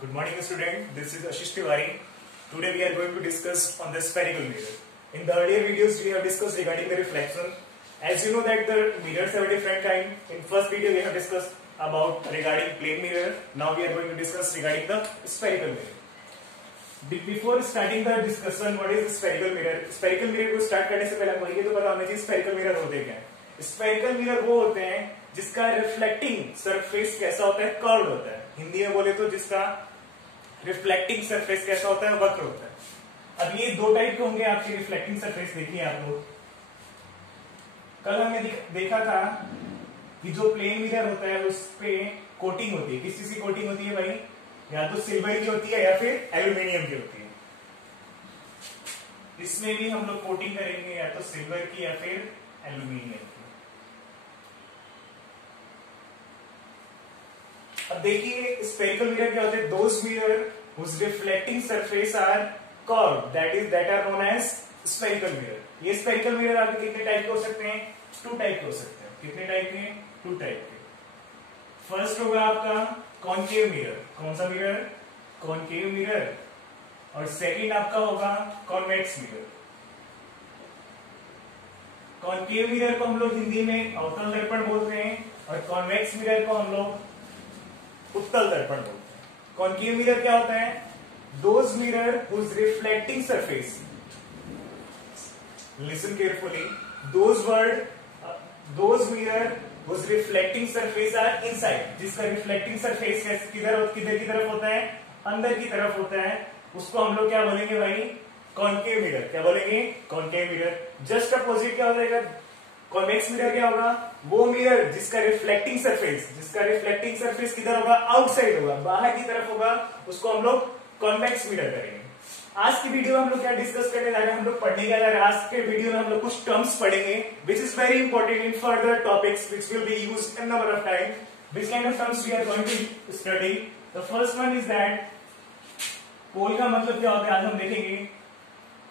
Good morning, student. This is Ashish Tiwari. Today we are going to discuss on the spherical mirror. In the earlier videos, we have discussed regarding the reflection. As you know that the mirrors have a different kind. In first video, we have discussed about regarding plane mirror. Now we are going to discuss regarding the spherical mirror. Before starting the discussion, what is spherical mirror? Spherical mirror को start करने से पहले आपको ये तो पता होना चाहिए spherical mirror होते क्या है. Spherical mirror वो होते हैं जिसका reflecting surface कैसा होता है, curved होता है. हिंदी में बोले तो जिसका रिफ्लेक्टिंग सरफेस कैसा होता है, वक्र होता है. अब ये दो टाइप के होंगे आपके रिफ्लेक्टिंग सरफेस. देखिए आप लोग, कल हमने देखा था कि जो प्लेन मिरर होता है उस पे कोटिंग होती है. किस चीज की कोटिंग होती है भाई? या तो सिल्वर की होती है या फिर एल्यूमिनियम की होती है. इसमें भी हम लोग कोटिंग करेंगे या तो सिल्वर की या फिर एल्यूमिनियम की. अब देखिए स्फेरिकल मिरर क्या होते हैं? Those mirror whose reflecting surface are curved, that are known as spherical mirror. ये spherical mirror आपके कितने टाइप के हो सकते हैं? 2 टाइप के हो सकते हैं. कितने टाइप के? 2 टाइप के. फर्स्ट होगा आपका कॉनकेव मिरर. कौन सा मिरर? Concave mirror. और सेकंड आपका होगा कॉन्वेक्स मिरर. कॉनकेव मिरर को हम लोग हिंदी में अवतल दर्पण बोलते हैं और कॉन्वेक्स मिरर को हम लोग उत्तल दर्पण बोलते हैं. कॉनकेव मिरर क्या होता है? Those mirror whose reflecting surface, listen carefully, those mirror whose reflecting surface are inside. जिसका रिफ्लेक्टिंग सरफेस किधर की तरफ होता है? अंदर की तरफ होता है. उसको हम लोग क्या बोलेंगे भाई? Concave mirror. क्या बोलेंगे? Concave mirror. जस्ट अपोजिट क्या हो जाएगा? कॉन्वेक्स मिरर क्या होगा? वो मिरर जिसका रिफ्लेक्टिंग सरफेस किधर होगा? आउटसाइड होगा, बाहर की तरफ होगा. उसको हम लोग कॉन्वेक्स मिरर करेंगे. आज की वीडियो में हम लोग क्या डिस्कस करने जा रहे हैं? हम लोग पढ़ने जा रहे हैं. आज के वीडियो में हम लोग कुछ टर्म्स पढ़ेंगे which is very important in further topics which will be used in number of time. Which kind of terms we are going to study? The first one is that pole का मतलब क्या होता है?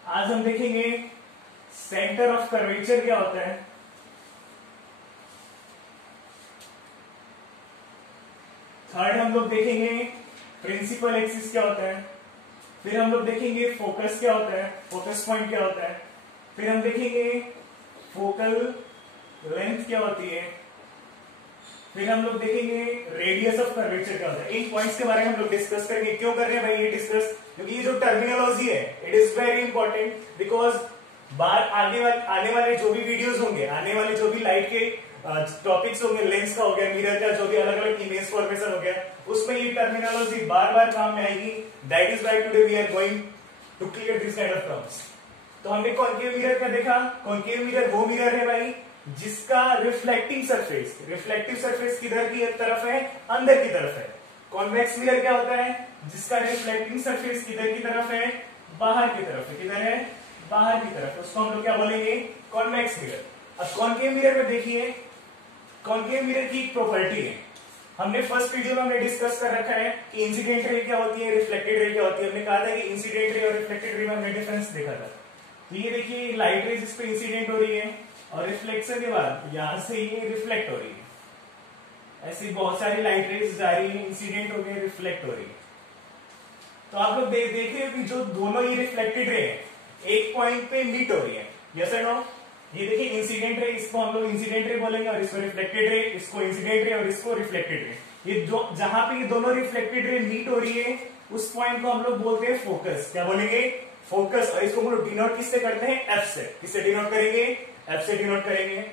आज हम देखेंगे centre of curvature क्या होता है. थर्ड हम लोग देखेंगे प्रिंसिपल एक्सिस क्या होता है. फिर हम लोग देखेंगे फोकस क्या होता है, फोकस पॉइंट क्या होता है. फिर हम देखेंगे फोकल लेंथ क्या होती है. फिर हम लोग देखेंगे रेडियस ऑफ कर्वेचर क्या होता है. इन पॉइंट्स के बारे में हम लोग डिस्कस करेंगे. क्यों कर रहे हैं भाई ये डिस्कस? क्योंकि ये जो टर्मिनोलॉजी है it is very important. Because आने वाले जो भी वीडियोस होंगे, आने वाले जो भी लाइट के टॉपिक्स होंगे, लेंस का हो गया, मिरर का जो भी अलग अलग इमेज फॉर्मेशन हो गया, उसमें ये टर्मिनोलॉजी बार बार काम में आएगी. That is why today we are going to clear this kind of terms. तो हमने कॉनकेव मिरर क्या देखा? कॉनकेव मिरर वो मिरर है भाई जिसका रिफ्लेक्टिंग सरफेस किधर की तरफ है? अंदर की तरफ है. कॉन्वेक्स मिरर क्या होता है? जिसका रिफ्लेक्टिंग सरफेस किधर की तरफ है? बाहर की तरफ है. किधर है? बाहर की तरफ. उसको हम लोग क्या बोलेंगे? Convex mirror. अब कॉनकेव मिरर में देखिए, कॉनकेव मिरर की एक प्रॉपर्टी है. हमने फर्स्ट वीडियो में हमने डिस्कस कर रखा है कि इंसिडेंट रे क्या होती है, रिफ्लेक्टेड रे क्या होती है. हमने कहा था कि इंसिडेंट रे और रिफ्लेक्टेड रे में हमने डिफरेंस देखा था. तो ये देखिए लाइट रेज इस पे इंसिडेंट हो रही है और रिफ्लेक्शन के बाद यहां से ये रिफ्लेक्ट हो रही है. ऐसी बहुत सारी लाइट रेज जा रही है, इंसिडेंट हो गई, रिफ्लेक्ट हो रही है. तो आप लोग देख रहे हो कि जो दोनों ये रिफ्लेक्टेड रे है एक पॉइंट पे मीट हो रही है. यस और नो? ये देखिए इंसिडेंट रे, इसको हम लोग इंसिडेंट रे बोलेंगे और इसको रिफ्लेक्टेड रे, इसको इंसिडेंट रे और इसको रिफ्लेक्टेड रे. ये जो जहां पे ये दोनों रिफ्लेक्टेड रे मीट हो रही है उस पॉइंट को हम लोग बोलते हैं फोकस. क्या बोलेंगे? फोकस. और इसको हम लोग डिनोट किससे करते हैं? एफ से. किससे डिनोट करेंगे? एफ से डिनोट करेंगे.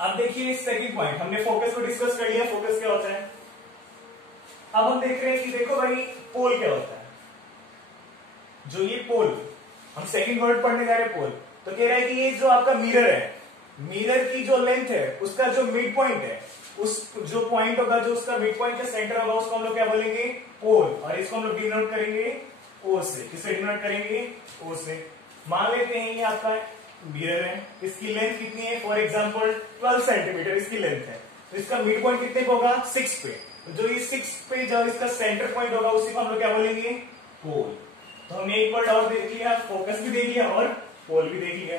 अब देखिए सेकंड पॉइंट, हमने फोकस को डिस्कस कर लिया, फोकस क्या होता है. अब हम देख रहे हैं कि देखो भाई पोल क्या होता है. जो ये पोल, हम सेकंड वर्ड पढ़ने जा रहे हैं पोल. तो कह रहा है कि ये जो आपका मिरर है, मिरर की जो लेंथ है उसका जो मिड पॉइंट है, उस जो पॉइंट होगा, जो उसका मिड पॉइंट का सेंटर होगा, उसको हम लोग क्या बोलेंगे? पोल. और इसको हम लोग डिनोट करेंगे ओ से. किससे डिनोट करेंगे? ओ से. मान लेते हैं ये आपका मिरर है, इसकी लेंथ कितनी है? फॉर एग्जाम्पल 12 सेंटीमीटर इसकी लेंथ है. तो इसका मिड पॉइंट कितने पे होगा? 6 पे. जो ये 6 पे जो इसका सेंटर पॉइंट होगा उसी को हम लोग क्या बोलेंगे? पोल. तो हमने एक वर्ड और देख लिया, फोकस भी देख लिया और पोल भी देख लिया.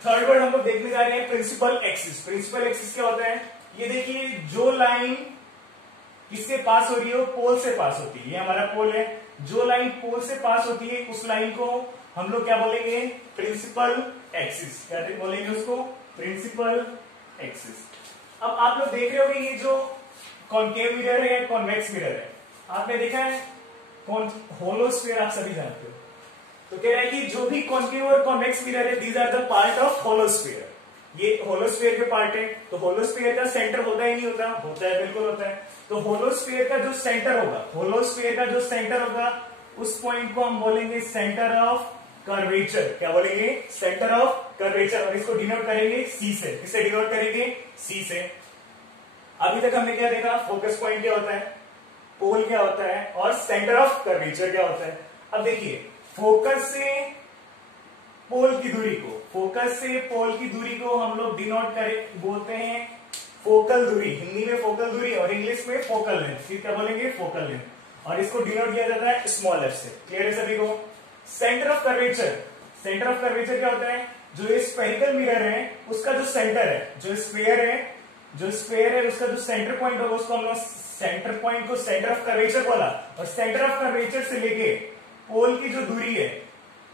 थर्ड वर्ड हम लोग देखने जा रहे हैं प्रिंसिपल एक्सिस. प्रिंसिपल एक्सिस क्या होता है? ये देखिए जो लाइन किससे पास हो रही है? पोल से पास होती है। ये हमारा पोल है। जो लाइन पोल से पास होती है उस लाइन को हम लोग क्या बोलेंगे? Principal axis. क्या बोलेंगे उसको? Principal axis. अब आप लोग देख रहे हो ये जो कॉन्केव मिरर है या कॉन्वेक्स मिरर है, आपने देखा है होलोस्फीयर आप सभी जानते हो। तो कह रहा है कि जो भी कॉन्केव और कॉन्वेक्स मिरर है these are the part of holosphere. ये होलोस्फीयर के पार्ट है। तो होलोस्फीयर का सेंटर होता ही नहीं होता? होता है, बिल्कुल होता है। तो होलोस्फीयर का जो सेंटर होगा, होलोस्फीयर का जो सेंटर होगा उस पॉइंट को हम बोलेंगे सेंटर ऑफ कर्वेचर। क्या बोलेंगे? Centre of curvature. और इसको डिनोट करेंगे सी से। किससे डिनोट करेंगे? सी से। अभी तक हमने क्या देखा? फोकस पॉइंट क्या होता है, पोल क्या होता है, और सेंटर ऑफ कर्वेचर क्या होता है। अब देखिए, फोकस से पोल की दूरी को, फोकस से पोल की दूरी को हम लोग डिनोट करें, बोलते हैं फोकल दूरी। हिंदी में फोकल दूरी और इंग्लिश में फोकल लेंथ। क्या बोलेंगे? Focal length. और इसको डिनोट किया जाता है स्मॉल एफ से। क्लियर है सभी को? Centre of curvature, centre of curvature क्या होता है? जो ये स्फेरिकल मिरर है उसका जो सेंटर है, जो स्फेयर है उसका जो सेंटर पॉइंट होगा उसको हम लोग सेंटर पॉइंट को सेंटर ऑफ कर्वेचर बोला। और सेंटर ऑफ कर्वेचर से लेके पोल की जो दूरी है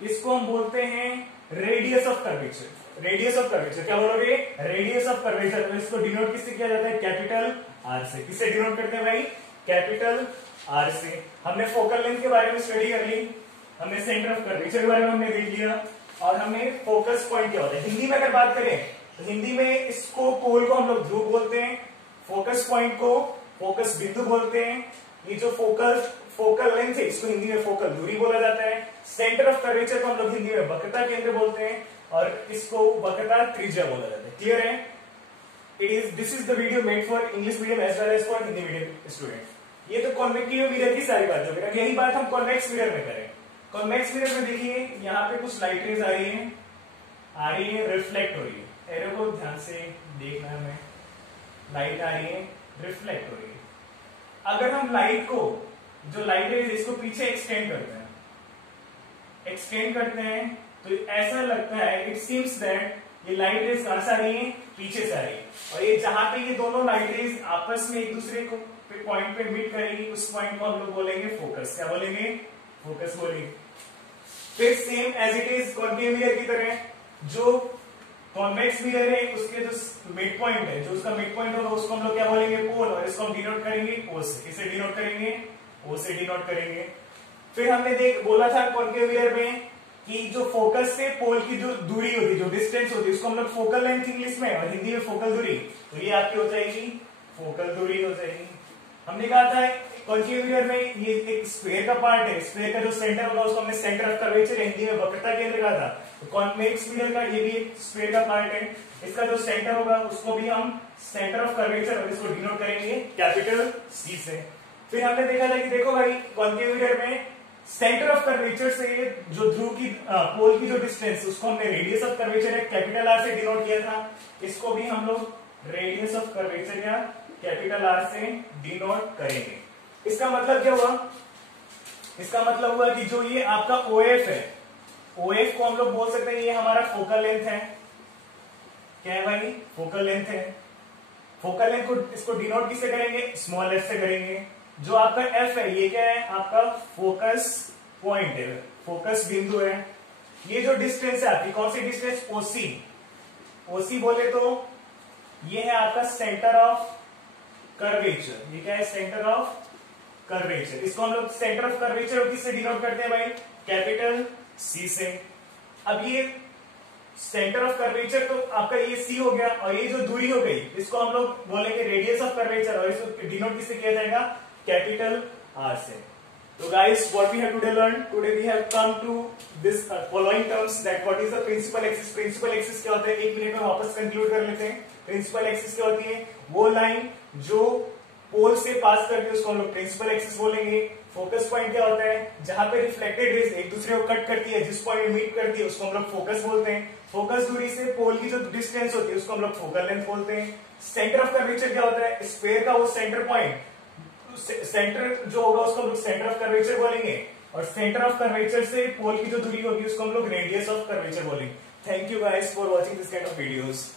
इसको हम बोलते हैं radius of curvature. Radius of curvature क्या बोलोगे? Radius of curvature. तो इसको डिनोट किससे किया जाता है? कैपिटल आर से। किससे डिनोट करते हैं भाई? कैपिटल आर से। हमने फोकल लेंथ के बारे में स्टडी कर ली, हमने सेंटर ऑफ कर्वेचर के बारे में हमने देख लिया, और हमने फोकस पॉइंट क्या होता है। हिंदी में अगर बात करें तो हिंदी में इसको पोल को हम लोग ध्रुव बोलते हैं, फोकस पॉइंट को फोकस बिंदु बोलते हैं। ये जो फोकल लेंथ है इसको हिंदी में फोकल दूरी बोला जाता है। सेंटर ऑफ कर्वेचर को हम लोग हिंदी में वक्रता केंद्र बोलते हैं, और इसको वक्रता त्रिज्या बोला जाता है। क्लियर है? This is the video made for English medium as well as for Hindi medium student. ये तो कॉन्वेक्टिव मिरर की सारी बात होगी। यही बात हम कॉन्वेक्स मिरर में करें। कॉन्वेक्स मिरर में देखिए यहाँ पे कुछ लाइट रेज आ रही है, रिफ्लेक्ट हो रही है। एरो को ध्यान से देखना है हमें। लाइट आ रही है, रिफ्लेक्ट हो रही है। अगर हम लाइट को, जो लाइट रेज इसको पीछे एक्सटेंड करते हैं तो ऐसा लगता है, इट सीम्स दैट ये लाइट रेज कहां से आ रही है? पीछे से आ रही है। और ये जहां पे ये दोनों लाइट रेज आपस में एक दूसरे को पॉइंट पे मीट करेगी उस पॉइंट को हम लोग बोलेंगे फोकस। क्या बोलेंगे? फोकस बोलेंगे। फिर same as it is concave mirror की तरह, जो कॉन्वेक्स मिरर है उसके जो मिड पॉइंट है, जो उसका मिड पॉइंट होगा उसको हम लोग क्या बोलेंगे? पोल। और इसको हम डिनोट करेंगे ओ से। किसे डिनोट करेंगे? ओ से डिनोट करेंगे। फिर हमने बोला था कॉन्केव मिरर में कि जो फोकस से पोल की जो दूरी होती है, जो डिस्टेंस होती है, उसको हम लोग फोकल लेंथ इंग्लिश में और हिंदी में फोकल दूरी। तो ये आपकी हो जाएगी फोकल दूरी हो जाएगी। हमने कहा था कॉन्केव मिरर में ये एक स्क्वायर का पार्ट है, स्क्वायर का जो सेंटर होगा उसको हमने सेंटर ऑफ कर्वेचर हिंदी में वक्रता केंद्र कहा था। तो कॉन्वेक्स मिरर का ये भी एक स्क्वायर का पार्ट है, इसका जो सेंटर होगा उसको भी हम सेंटर ऑफ कर्वेचर और इसको डिनोट करेंगे कैपिटल सी से। फिर हमने देखा था कि देखो भाई कॉन्केव मिरर में सेंटर ऑफ कर्वेचर से जो ध्रुव की पोल की जो डिस्टेंस उसको हमने रेडियस ऑफ कर्वेचर है कैपिटल आर से डिनोट किया था। इसको भी हम लोग रेडियस ऑफ कर्वेचर या कैपिटल आर से डिनोट करेंगे। इसका मतलब क्या हुआ? इसका मतलब हुआ कि जो ये आपका OF है, OF को हम लोग बोल सकते हैं ये हमारा फोकल लेंथ है। क्या है भाई? फोकल लेंथ है। फोकल लेंथ को इसको डिनोट किससे करेंगे? स्मॉल एफ से करेंगे। जो आपका F है ये क्या है? आपका फोकस पॉइंट है, फोकस बिंदु है। ये जो डिस्टेंस है आपकी, कौन सी डिस्टेंस? OC। OC बोले तो ये है आपका सेंटर ऑफ कर्वेचर। ये क्या है? Centre of curvature. इसको हम लोग सेंटर ऑफ कर्वेचर किससे डिनोट करते हैं भाई? कैपिटल C से। अब ये सेंटर ऑफ कर्वेचर तो आपका ये C हो गया, और ये जो दूरी हो गई इसको हम लोग बोलेंगे रेडियस ऑफ कर्वेचर, और इसको डिनोट किससे किया जाएगा? कैपिटल R से। तो guys, what we have today learned? Today we have come to this following terms, that what is the principal axis? Principal axis क्या होता है? एक मिनट में वापस कंक्लूड कर लेते हैं। प्रिंसिपल एक्सिस क्या होती है? वो लाइन जो पोल से पास करती है उसको हम लोग प्रिंसिपल एक्सिस बोलेंगे। फोकस पॉइंट क्या होता है? जहां पे रिफ्लेक्टेड रेज एक दूसरे को कट करती है, जिस पॉइंट में मीट करती है उसको हम लोग फोकस बोलते हैं। फोकस दूरी से पोल की जो डिस्टेंस होती है उसको हम लोग फोकल लेंथ बोलते हैं। सेंटर ऑफ कर्वेचर क्या होता है? स्फेयर का वो सेंटर पॉइंट, सेंटर जो होगा उसको हम लोग सेंटर ऑफ कर्वेचर बोलेंगे, और सेंटर ऑफ कर्वेचर से पोल की जो दूरी होगी उसको हम लोग रेडियस ऑफ कर्वेचर बोलेंगे। Thank you guys for watching this kind of videos.